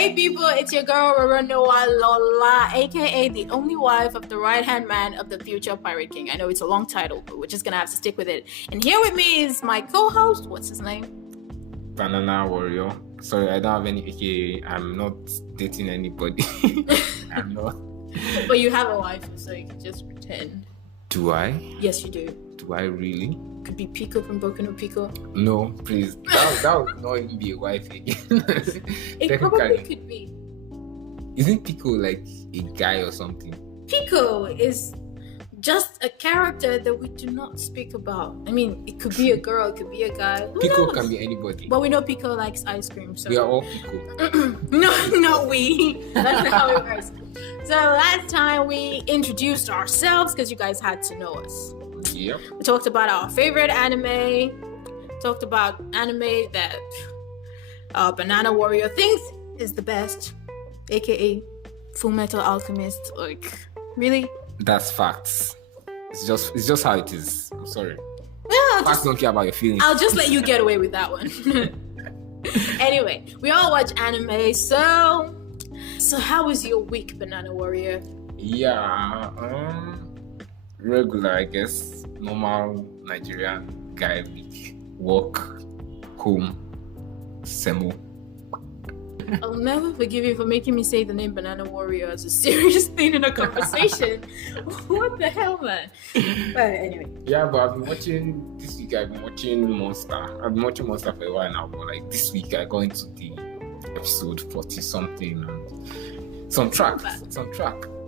Hey people, it's your girl Warrior and Lola, aka the only wife of the right-hand man of the future Pirate King. I know it's a long title, but we're just gonna have to stick with it. And here with me is my co-host. What's his name? Banana Warrior. Sorry, I don't have any aka. I'm not dating anybody. I'm not. But you have a wife, so you can just pretend. Do I? Yes, you do. Do I really? Could be Pico from Boku no Pico. No, please. That would not even be a wife again. It probably could be. Isn't Pico like a guy or something? Pico is just a character that we do not speak about. I mean, it could be a girl, it could be a guy. Who Pico knows? can be anybody. But we know Pico likes ice cream, so We are all Pico. no, we. That's not how it works. So last time we introduced ourselves because you guys had to know us. Yep. We talked about our favorite anime. Talked about anime that Banana Warrior thinks is the best, aka Full Metal Alchemist. Like, really? That's facts. It's just how it is. I'm sorry. Yeah, Facts don't care about your feelings. I'll just let you get away with that one. Anyway, we all watch anime, so how was your week, Banana Warrior? Yeah, regular, I guess. Normal Nigerian guy week. Work, home, semo. I'll never forgive you for making me say the name Banana Warrior as a serious thing in a conversation. What the hell, man? But anyway. Yeah, but I've been watching this week. I've been watching Monster. I've been watching Monster for a while now, but like this week I got into the episode 40 something and it's on track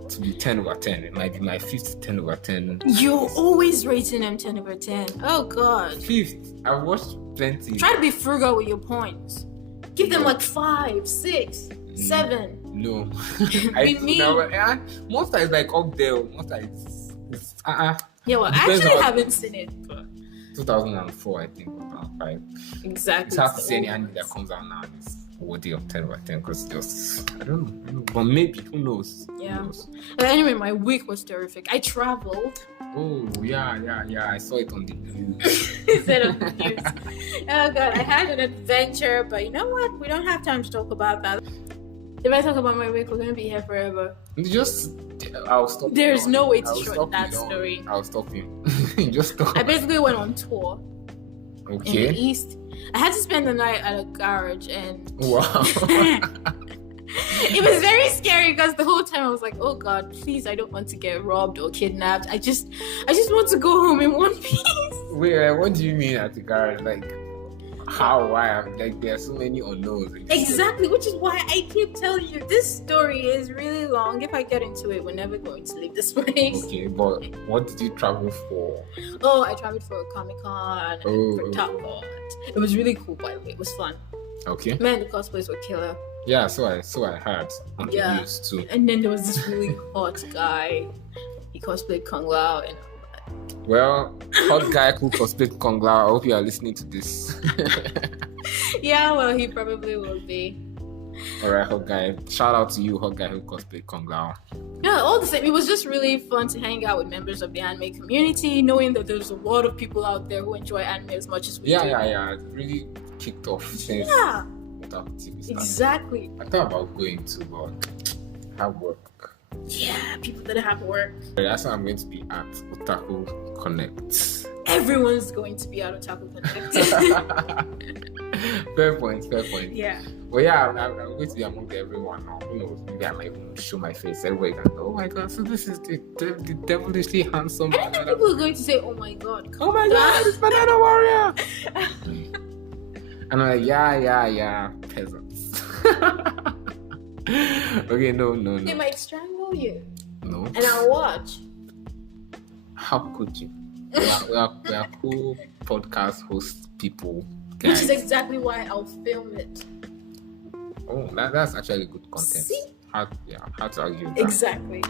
to be 10 over 10. It might be my fifth 10 over 10. You're always rating them 10 over 10. Oh god. Fifth. I've watched plenty. Try to be frugal with your points. Give them like 5, 6, 7. No. Be mean. Monster is like up there. Monster is Yeah, well, I Depends actually on- haven't seen it. But 2004, I think, 2005. exactly. It's hard to see any anime that comes out now and is worthy of 10 over 10 because just, I don't know. But maybe, who knows? Yeah. Who knows? Anyway, my week was terrific. I traveled. Oh, yeah. I saw it on the news. Instead of the news. Oh god, I had an adventure, but you know what? We don't have time to talk about that. If I talk about my week, we're gonna be here forever. I'll stop. There's no way to I'll shorten stop that you down. story. I'll stop you. Just stop. I basically went on tour in the Okay. east. I had to spend the night at a garage, and Wow. it was very scary because the whole time I was like, "Oh God, please! I don't want to get robbed or kidnapped. I just want to go home in one piece." Wait, what do you mean at the garage? Like, how? Why? I'm like, there are so many unknowns. Exactly, which is why I keep telling you this story is really long. If I get into it, we're never going to leave this place. Okay, but what did you travel for? Oh, I traveled for a Comic-Con and for Oh. Top Gun. It was really cool, by the way. It was fun. Okay. Man, the cosplays were killer. Yeah, so I heard on the Yeah. news too. And then there was this really hot guy. He cosplayed Kung Lao, and Well, hot guy who cosplayed Kung Lao. I hope you are listening to this. yeah, well, he probably will be. Alright, hot guy. Shout out to you, hot guy who cosplayed Kung Lao. Yeah, all the same. It was just really fun to hang out with members of the anime community, knowing that there's a lot of people out there who enjoy anime as much as we do. Yeah. It really kicked off since Yeah, Otaku TV started. exactly. I thought about going to, but have work. Yeah, people that have work. That's why I'm going to be at Otaku Connect. Everyone's going to be out of Taco Connect. Fair point. Yeah. Well, yeah, I'm going to be among everyone now. You know, maybe I might even show my face. Everybody can go, oh my god, so this is the devilishly handsome. I don't think people are going to say, oh my god, Oh my god, it's Banana Warrior! And I'm like, yeah, peasants. Okay, no. They might strangle you. No. And I'll watch. How could you? We are cool podcast host people, guys. Which is exactly why I'll film it. Oh, that's actually good content. See? How to argue with that? Exactly.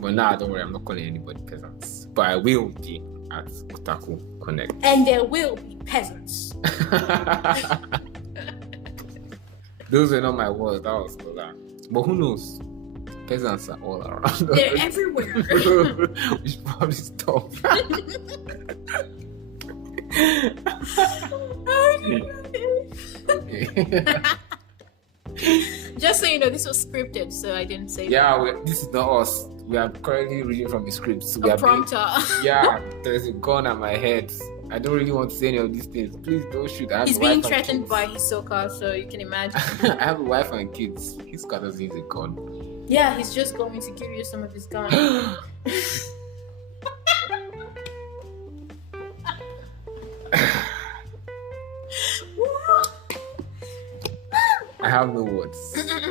But nah, don't worry, I'm not calling anybody peasants. But I will be at Otaku Connect. And there will be peasants. Those were not my words, that was Lola. But who knows? Peasants are all around. They're everywhere. We should probably stop. Okay. Just so you know, this was scripted, so I didn't say this is not us. We are currently reading from the script. So a prompter. There's a gun at my head. I don't really want to say any of these things. Please don't shoot. He's being threatened by Hisoka, so you can imagine. I have a wife and kids. Hisoka doesn't use a gun. Yeah, he's just going to give you some of his gun. I have no words.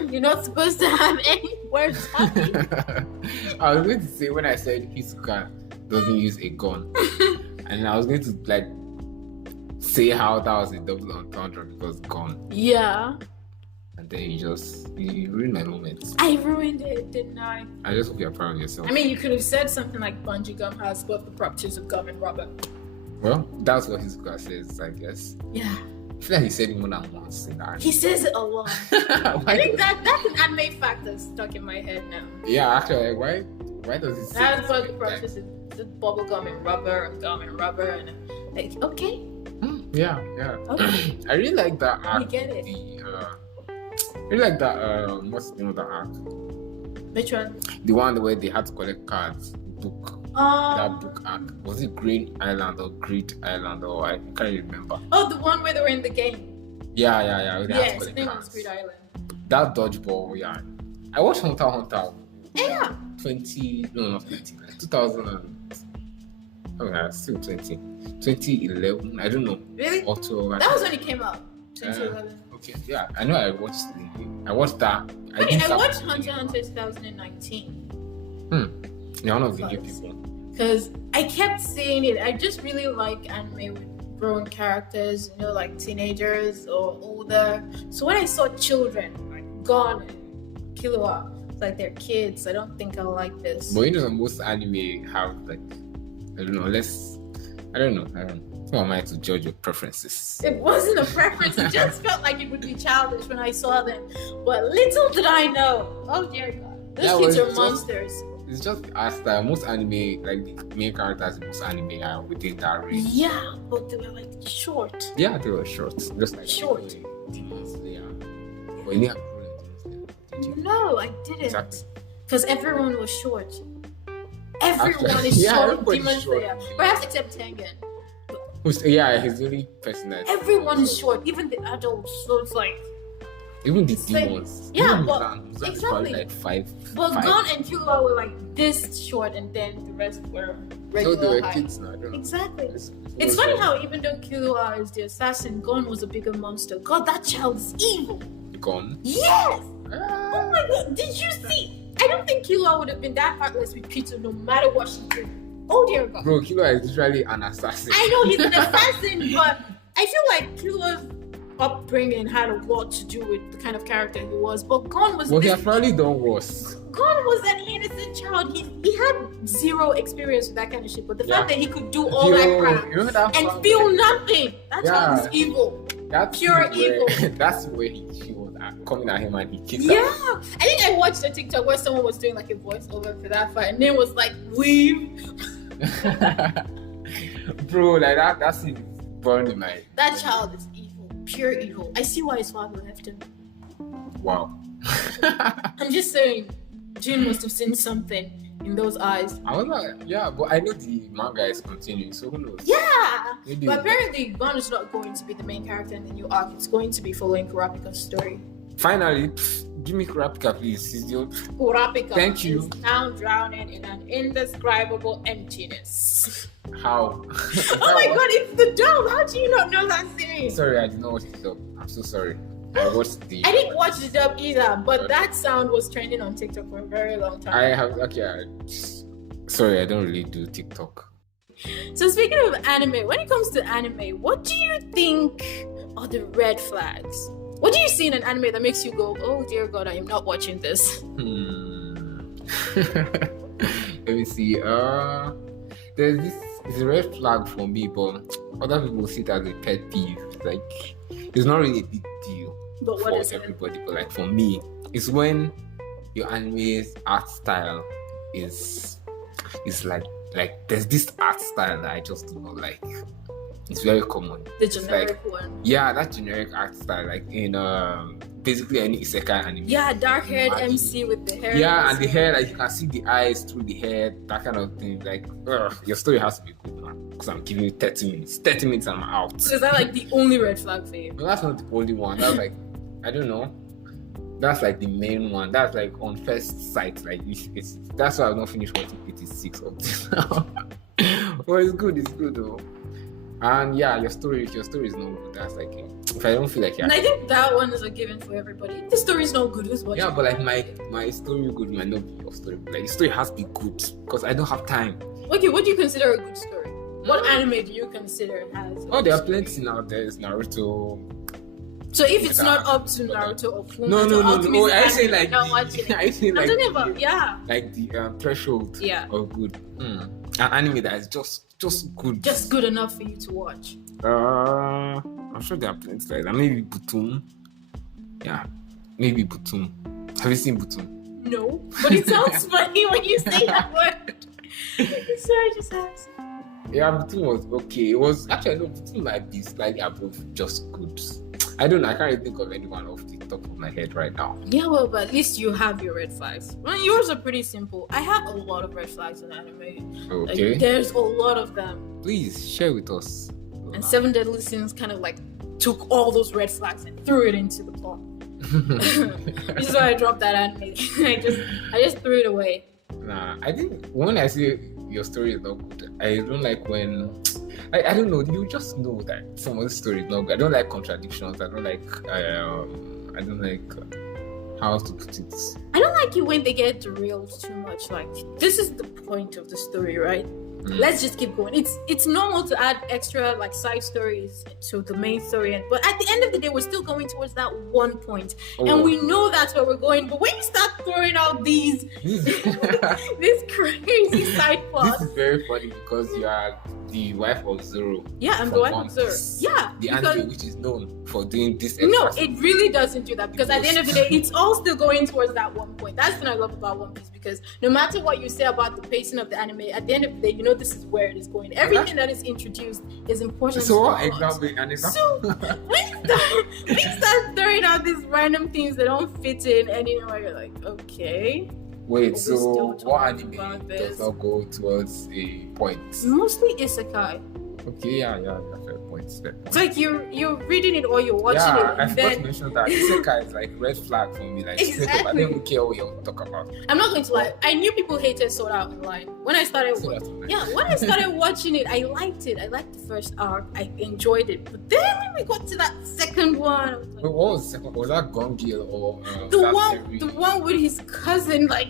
You're not supposed to have any words. I was going to say when I said Hisoka doesn't use a gun, and I was going to say how that was a double entendre because gun. Yeah. And then you ruined my moment. I ruined it, didn't I? I just hope you're proud of yourself. I mean, you could have said something like Bungee Gum has both the properties of gum and rubber. Well, that's what Hisoka says, I guess. Yeah. I feel like he said it more than once in that. He says it a lot. I think that's an anime fact that's stuck in my head now. Yeah, actually, why does he say that's what the process is? The bubble gum and rubber and like, okay. Yeah. Okay. I really like that arc. We get it. I really like that. What's the name of that arc? Which one? The one where they had to collect cards. Book. That book arc. Was it Green Island or Great Island or I can't remember. Oh, the one where they were in the game. Yeah. Yes, I think it was Great Island. That dodgeball, yeah. I watched Hunter x Hunter. Yeah. 2000 still 2011, I don't know. Really? Or 12, that was when it came out. 2011. Okay, yeah. I know I watched that. I watched Hunter x Hunter 2019. You're one of the new people. Because I kept saying it. I just really like anime with grown characters, like teenagers or older. So when I saw children, like Gon and Killua, it's like they're kids. I don't think I'll like this. But most anime have like, I don't know. Who am I to judge your preferences? It wasn't a preference. It just felt like it would be childish when I saw them. But little did I know. Oh dear God. Those kids are monsters. It's just as that most anime, like the main characters in most anime are within that range. Yeah, but they were like short. Yeah, they were short. Just like short. Demon Slayer. But you didn't have Demon Slayer. No, I didn't. Exactly. Because everyone was short. Everyone is short. Demon Slayer. Perhaps except Tengen. He's the only person that. Everyone is short, even the adults. So it's like. Even the demons. Yeah, but exactly. Like five. But Gon and Killua were like this short, and then the rest were regular So they were height. kids now. I don't know. Exactly. It's funny how even though Killua is the assassin, Gon was a bigger monster. God, that child is evil. Gon? Yes. Oh my God! Did you see? I don't think Killua would have been that heartless with Peter, no matter what she did. Oh dear God. Bro, Killua is literally an assassin. I know he's an assassin, but I feel like Killua's upbringing had a lot to do with the kind of character he was. But Gon was. Well, he has probably done worse. Gon was an innocent child. He had zero experience with that kind of shit. But the fact that he could do all that crap and feel nothing, that child is evil. That's pure evil. That's where she was coming at him and he kissed her. Yeah, I think I watched a TikTok where someone was doing like a voiceover for that fight, and then was like, "Weave." Bro, like that scene is burning my. That child is evil, pure evil. I see why his father left him. Wow. I'm just saying, Jin must have seen something in those eyes. I was like, yeah, but I know the manga is continuing, so who knows? Yeah, but apparently Gon is not going to be the main character in the new arc. It's going to be following Kurapika's story. Finally, give me Kurapika, please. Kurapika Thank you. is now drowning in an indescribable emptiness. How? Oh my God, it's the dub. How do you not know that series? Sorry, I did not watch the dub. I'm so sorry. I didn't watch the dub either, but that sound was trending on TikTok for a very long time. Sorry, I don't really do TikTok. So speaking of anime, when it comes to anime, what do you think are the red flags? What do you see in an anime that makes you go, oh dear God, I am not watching this? Let me see. It's a red flag for me, but other people see it as a pet peeve. Like, it's not really a big deal. But what is everybody? But like for me, it's when your anime's art style is like there's this art style that I just do not like. It's very common. The It's generic one. Yeah, that generic art style, like in basically any isekai anime. Yeah, dark-haired MC with the hair. Yeah, and the hair, like you can see the eyes through the hair, that kind of thing. Like, your story has to be good, man. Because I'm giving you 30 minutes. 30 minutes and I'm out. So is that like the only red flag for you? No, that's not the only one. That's like, I don't know. That's like the main one. That's like on first sight. Like it's that's why I've not finished watching 86 of this now. Well, it's good though. And yeah, your story is not good. That's like if I don't feel like And I think that one is a given for everybody. If the story is not good, who's watching? Yeah, but like my story good might not be your story. Like the story has to be good because I don't have time. Okay, what do you consider a good story? What anime do you consider has? There are plenty now. There's Naruto. So if it's not up to Naruto or Fullmetal No. I say like not watching it. I say I'm like talking about like the threshold of good. An anime that is just good. Just good enough for you to watch. I'm sure there are plenty like that. Maybe Butum. Yeah, maybe Butum. Have you seen Butum? No, but it sounds funny when you say that word. Sorry, just ask. Yeah, Butum was okay. It was actually no Butum might be slightly above just good. I don't know. I can't really think of anyone off the top of my head right now. Yeah, well, but at least you have your red flags. Well, yours are pretty simple. I have a lot of red flags in anime. Okay. Like, there's a lot of them. Please share with us. And Seven Deadly Sins kind of like took all those red flags and threw it into the plot. This is why I dropped that anime. I just threw it away. Nah, I think when I say your story is not good, I don't like when I don't know, you just know that someone's story is not good. I don't like contradictions. I don't like how to put it. I don't like it when they get derailed too much. Like, this is the point of the story, right? Let's just keep going. It's normal to add extra like side stories to the main story, but at the end of the day, we're still going towards that one point, and we know that's where we're going. But when you start throwing out these these crazy side plots, this is very funny because you are the wife of Zoro. Yeah, I'm the wife of Zoro. Yeah, the anime which is known for doing this. No, it really doesn't do that because at the end of the day, it's all still going towards that one point. That's what I love about One Piece, because no matter what you say about the pacing of the anime, at the end of the day, you know this is where it is going. Everything that is introduced is important. So what example? So when you start throwing out these random things that don't fit in anywhere, you're like, okay. Wait, so what anime does not go towards a point? Mostly Isekai. Okay, yeah, fair point. It's like you're reading it or you're watching it. I forgot to mention that Isekai is like red flag for me. Like, exactly. I don't care what you talk about. I'm not going to lie. I knew people hated Sword Art Online. When I started watching it, I liked it. I liked the first arc. I enjoyed it. But then when we got to that second one, I was like, wait, what was the second? Was that Gungi or the one with his cousin? Like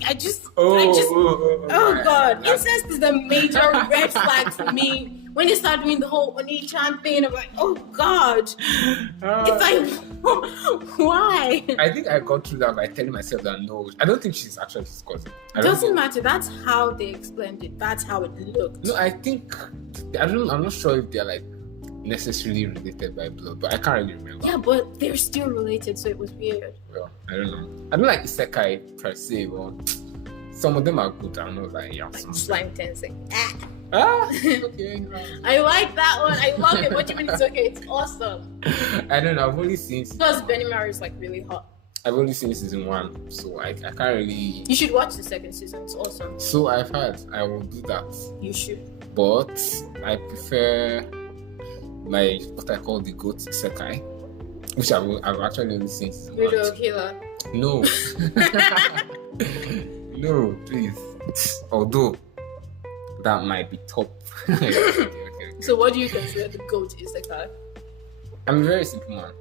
God, incest is the major red flag for me. When they start doing the whole Oni-chan thing, I'm like, oh God. Why? I think I got through that by telling myself that no, I don't think she's actually his cousin. Doesn't matter. That's how they explained it. That's how it looked. No, I'm not sure if they're like necessarily related by blood, but I can't really remember. Yeah, but they're still related, so it was weird. Well, I don't know. I don't like Isekai per se, but some of them are good. I'm not like slime tensing. Okay. I like that one. I love it. What do you mean it's okay? It's awesome. I don't know. I've only seen. Plus, Benimaru is like really hot. I've only seen season 1, so I can't really. You should watch the second season. It's awesome. So I've heard. I will do that. You should. But I prefer what I call the goat Isekai, which I've actually only seen season 1. Widow Killer. No. No, please. Although that might be top. Okay. So what do you consider the GOAT Isekai? I'm a very simple man.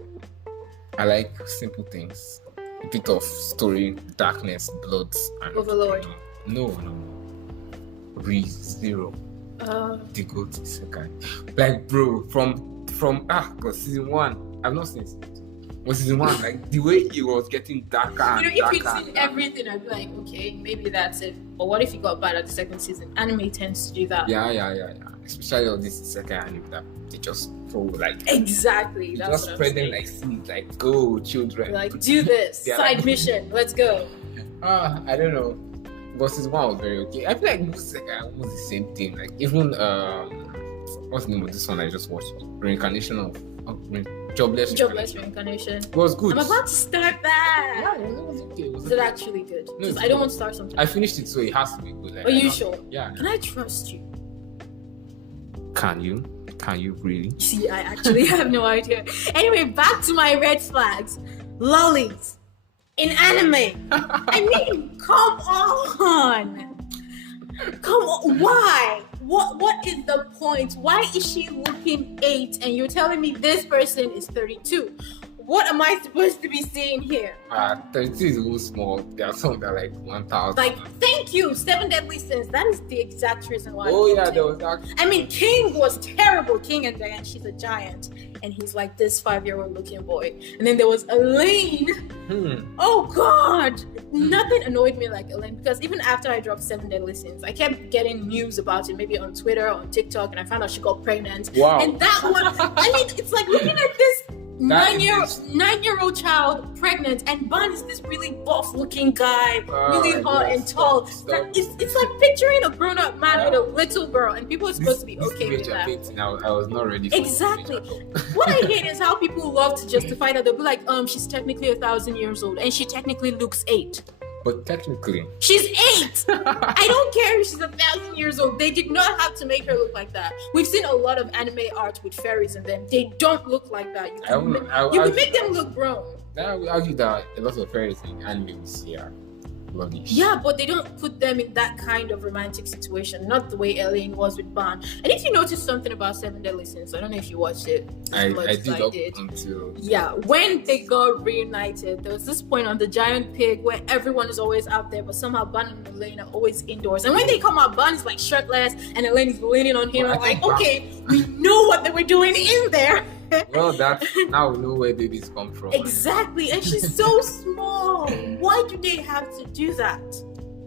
I like simple things. A bit of story, darkness, blood, and Overlord. No. Zero. The GOAT Isekai. Like, bro, from season 1, I've not seen it. But season 1, like the way it was getting darker and darker. If you'd seen everything, I'd be like, okay, maybe that's it. But what if you got bad at the second season? Anime tends to do that. Yeah. Especially all this Isekai anime that they just throw like. Exactly. They just spread them like seeds, like go children. Like do this side mission. Let's go. I don't know. But season 1 was very okay. I feel like most Isekai are almost the same thing. Like even what's the name of this one I just watched? Reincarnation of Jobless Reincarnation. It was good. I'm about to start that. Yeah, it was okay. Is it actually good? No, Because I don't want to start something. I finished it, so it has to be good. Like, Are you sure? Yeah. Can I trust you? Can you? Can you really? See, I actually have no idea. Anyway, back to my red flags. Lollies in anime. I mean, come on. Come on. Why? What is the point? Why is she looking 8 and you're telling me this person is 32? What am I supposed to be seeing here? 32 is a little small. There are some that are like 1,000. Like, thank you, 7 Deadly Sins. That is the exact reason why. Oh yeah, there was that. I mean, King was terrible. King and Diane, she's a giant. And he's like this 5-year-old looking boy. And then there was Elaine. Oh God. Nothing annoyed me like Elaine, because even after I dropped 7 Deadly Sins, I kept getting news about it, maybe on Twitter, on TikTok, and I found out she got pregnant. Wow. And that one, I mean, it's like looking at this 9-year-old child pregnant, and Ban is this really buff looking guy, really hot and tall. It's like picturing a grown-up man with a little girl, and people are supposed to be okay with that. I was not ready for Exactly. What I hate is how people love to justify that. They'll be like, she's technically 1,000 years old, and she technically looks 8. But technically, she's 8. I don't care if she's 1,000 years old. They did not have to make her look like that. We've seen a lot of anime art with fairies in them. They don't look like that. You can make them look grown. I would argue that a lot of fairies in anime we see are lovely. Yeah, but they don't put them in that kind of romantic situation. Not the way Elaine was with Ban. And if you notice something about 7 Deadly Sins, I don't know if you watched it. I did. Until... Yeah, when they got reunited, there was this point on the giant pig where everyone is always out there, but somehow Ban and Elaine are always indoors. And when they come out, Ban is like shirtless and Elaine is leaning on him. I'm like, okay, we know what they were doing in there. Well, now we know where babies come from. Exactly, and she's so small. Why do they have to do that?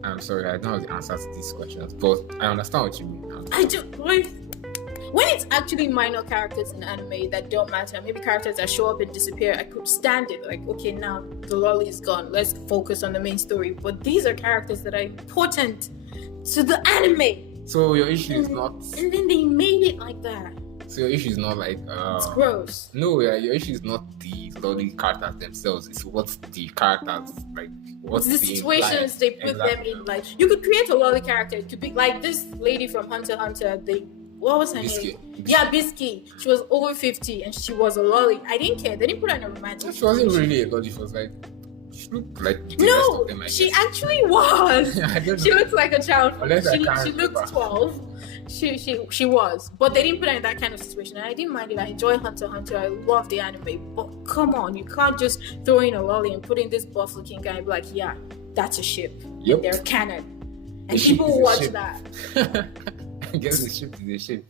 I'm sorry, I don't know the answer to these questions, but I understand what you mean. I do. When it's actually minor characters in anime that don't matter, maybe characters that show up and disappear, I could stand it. Like, okay, now the lolly is gone. Let's focus on the main story. But these are characters that are important to the anime. So your issue is not... And then they made it like that. So your issue is not like... it's gross. No, your issue is not the lolly characters themselves. It's what the characters, like... What's the situations they put them in. Like, you could create a lolly character. It could be like this lady from Hunter x Hunter. What was her name? Yeah, Bisky. She was over 50 and she was a lolly. I didn't care. They didn't put her in a romantic. She wasn't really a lolly. She was like... She looked like the no, rest of them, she actually was. She looked like a child. She looked 12. She was, but they didn't put her in that kind of situation, and I didn't mind it. I enjoy Hunter x Hunter. I love the anime, but come on, you can't just throw in a lolly and put in this buff looking guy and be like, yeah, that's a ship. Yep. They're canon, and people watch that. I guess the ship is a ship.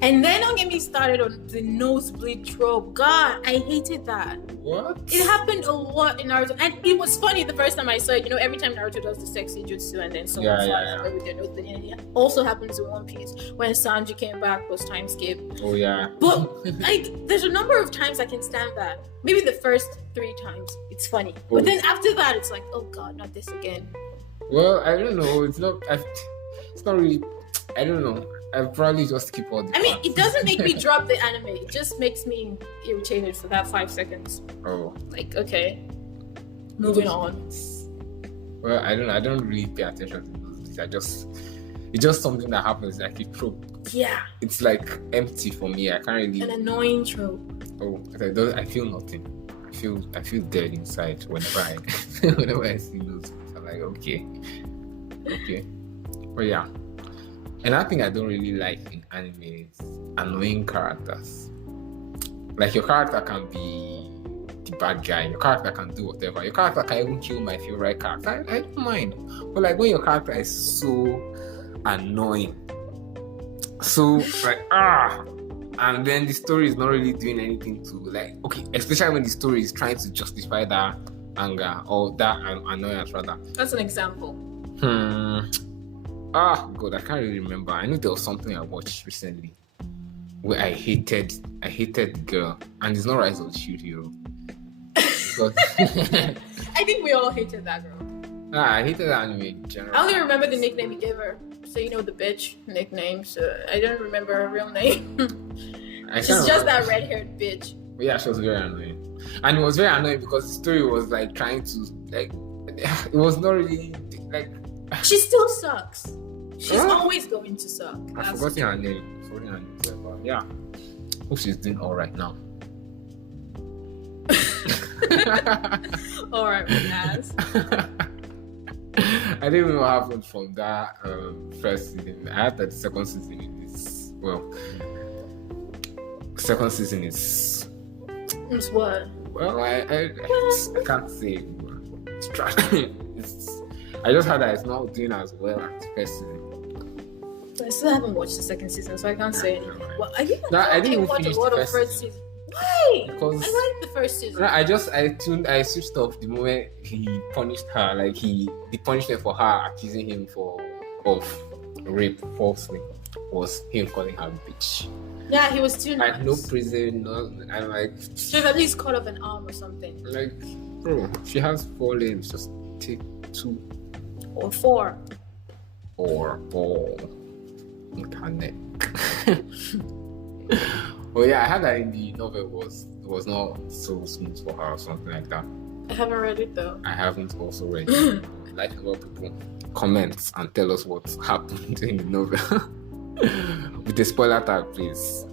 And then don't get me started on the nosebleed trope. God, I hated that. What? It happened a lot in Naruto, and it was funny the first time I saw it. You know, every time Naruto does the sexy jutsu and then someone flies with their nosebleed. It also happens in One Piece when Sanji came back, was time skip. Oh yeah. But like, there's a number of times I can stand that. Maybe the first 3 times it's funny, but then after that it's like, oh God, not this again. Well, I don't know. It's not really. I don't know. I'll probably just keep on. I mean, it doesn't make me drop the anime. It just makes me irritated for that 5 seconds. Oh. Like, okay. Moving on. Well, I don't really pay attention to those. It's just something that happens, like a trope. Yeah. It's like empty for me. I can't really. An annoying trope. Oh, I feel nothing. I feel dead inside whenever I see those. I'm like, okay. But yeah. Another thing I don't really like in anime is annoying characters. Like, your character can be the bad guy, your character can do whatever, your character can even kill my favorite character. I don't mind. But like, when your character is so annoying, so like and then the story is not really doing anything to, like, okay, especially when the story is trying to justify that anger or that annoyance rather. That's an example. God, I can't really remember. I know there was something I watched recently where I hated the girl, and it's not Rise of the Shield Hero. I think we all hated that girl. I hated that anime in general. I only remember the nickname he gave her. So you know the bitch nickname. So I don't remember her real name. She's can't just remember. that red-haired bitch. But yeah, she was very annoying, and it was very annoying because the story was like trying to like. It was not really like. She still sucks. She's Huh? always going to suck. I've forgotten her name. But yeah, hope she's doing all right now. All right, with ass. I didn't know what happened from that first season. I heard that the second season is second season is It's what? well, I can't say it's trash. I just heard that it's not doing as well as the first season. I still haven't watched the second season, so I can't say anything. Well, I didn't even watch finish a lot the of first first season. Why? Because I like the first season. I switched off the moment he punished her. Like the punishment for her accusing him of rape falsely was him calling her a bitch. Yeah, he was too nice. Like no prison, no. I'm like. Should have at least cut off an arm or something. Like, bro, she has 4 limbs. Just take 2 Or 4. or 4 with her neck. Oh yeah, I heard that in the novel was not so smooth for her or something like that. I haven't read it though. I haven't also read it. Like a lot of people comment and tell us what happened in the novel. With the spoiler tag, please.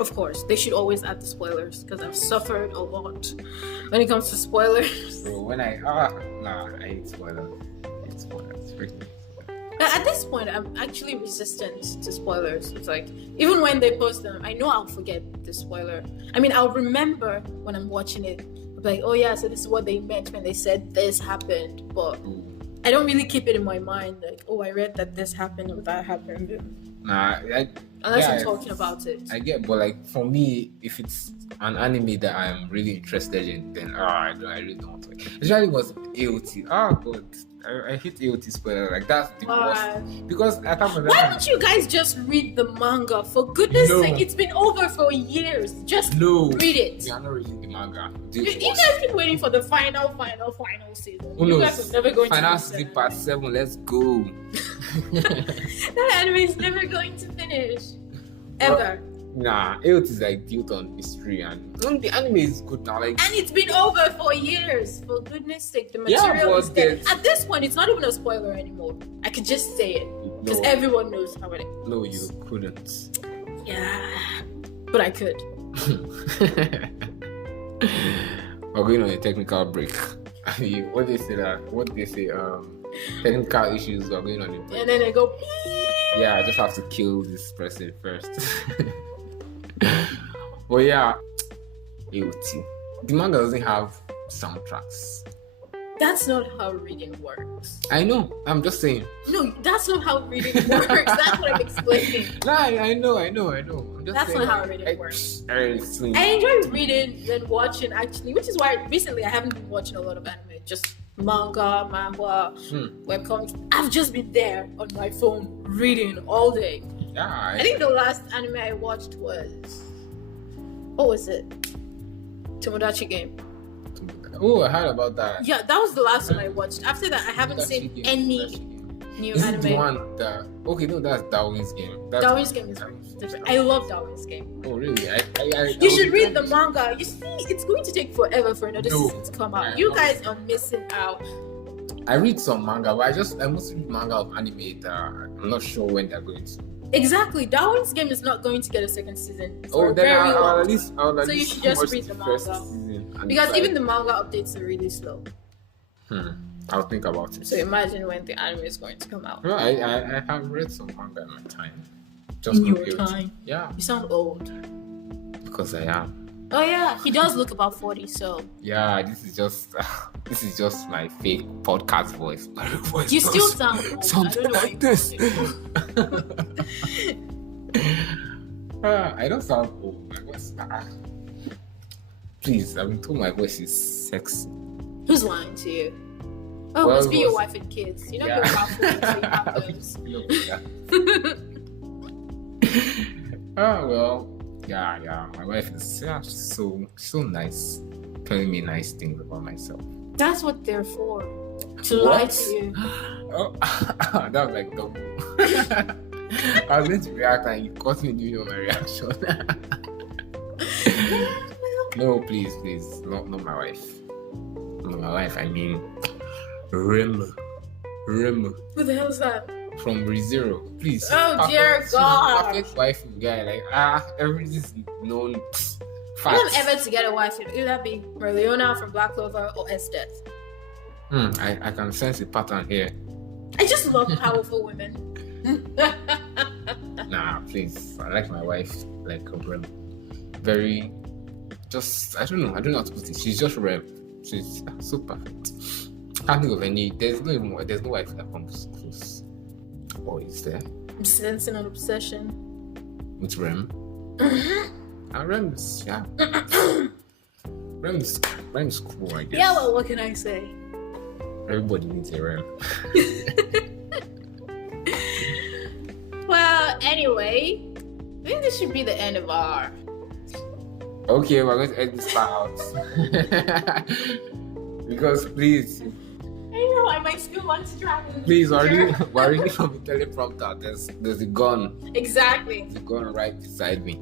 Of course, they should always add the spoilers because I've suffered a lot when it comes to spoilers. Bro, when I hate spoilers. I hate spoilers. Freaking hate spoilers. At this point, I'm actually resistant to spoilers. It's like, even when they post them, I know I'll forget the spoiler. I mean, I'll remember when I'm watching it. I'll be like, oh yeah, so this is what they meant when they said this happened. But I don't really keep it in my mind. Like, oh, I read that this happened or that happened. Unless I'm talking about it. I get, but like for me, if it's an anime that I'm really interested in, then I really don't want to. Especially was AOT. Oh god, I hate AOT spoiler. Like that's the worst. Because I thought why don't you guys just read the manga? For goodness sake, it's been over for years. Just read it. We are not reading the manga. You guys keep waiting for the final season. Who you knows? guys are never going final to season part 7. Let's go. That anime is never going to finish. Ever. Nah, AOT is like built on history and the anime is good now. Like, and it's been over for years. For goodness sake, the material is dead. At this point, it's not even a spoiler anymore. I could just say it because everyone knows how it is. No, you couldn't. Yeah, but I could. We're going on a technical break. I mean, what they say? Technical issues. We're going on a break. And then I go. Yeah, I just have to kill this person first. But yeah, AOT. The manga doesn't have soundtracks. That's not how reading works. I know. I'm just saying. No, that's not how reading works. That's what I'm explaining. Nah, I know. I'm just that's saying, not how reading works. I enjoy reading and watching actually, which is why recently I haven't been watching a lot of anime. Just manga, manhwa, webcomics. I've just been there on my phone reading all day. Yeah. I think the last anime I watched was, what was it? Tomodachi Game. Oh, I heard about that. Yeah, that was the last one I watched. After that, I haven't seen any new anime. The one that that's Darwin's Game. Darwin's Game is different. I love Darwin's Game. Oh really? You should read the manga. You see, it's going to take forever for another season to come out. You guys are missing out. I read some manga, but I mostly read manga of anime that I'm not sure when they're going to. Exactly. Darwin's Game is not going to get a second season. Then I'll at least so you should just read the manga. Because even the manga updates are really slow. I'll think about it. So imagine when the anime is going to come out. Well, I have read some manga in my time. Just in your time? Yeah. You sound old. Because I am. Oh yeah, he does look about 40, so. Yeah, this is just my fake podcast voice. My voice you still sound old. Something like this. I don't sound old. My voice. Please, I've been told my voice is sexy. Who's lying to you? Oh, must be your wife and kids. You know you're about 40, so you have those. Oh well. Yeah. My wife is so nice, telling me nice things about myself. That's what they're for. To lie to you. Oh, that was like double. I was going to react and you caught me doing my reaction. No, please, not my wife. Not my wife. I mean, Rem. Who the hell is that? From ReZero, please. Oh dear God! Perfect wife guy, like everything's known. If Facts. I'm ever to get a wife, it would that be Merliona from Black Clover or Estes? I can sense a pattern here. I just love powerful women. Nah, please. I like my wife like a Rem. Very, just I don't know how to put it. She's just Rem. She's so perfect. Can't think of any. There's no wife that comes close. Or is there? I'm sensing an obsession. With Rem? Rem's, yeah. Rem's cool, I guess. Yeah, well, what can I say? Everybody needs a Rem. Well, anyway, I think this should be the end of our... Okay, we're going to end this part out. Because please... I know, I might still want to travel. Please, we're reading from the teleprompter. There's a gun. Exactly. There's a gun right beside me.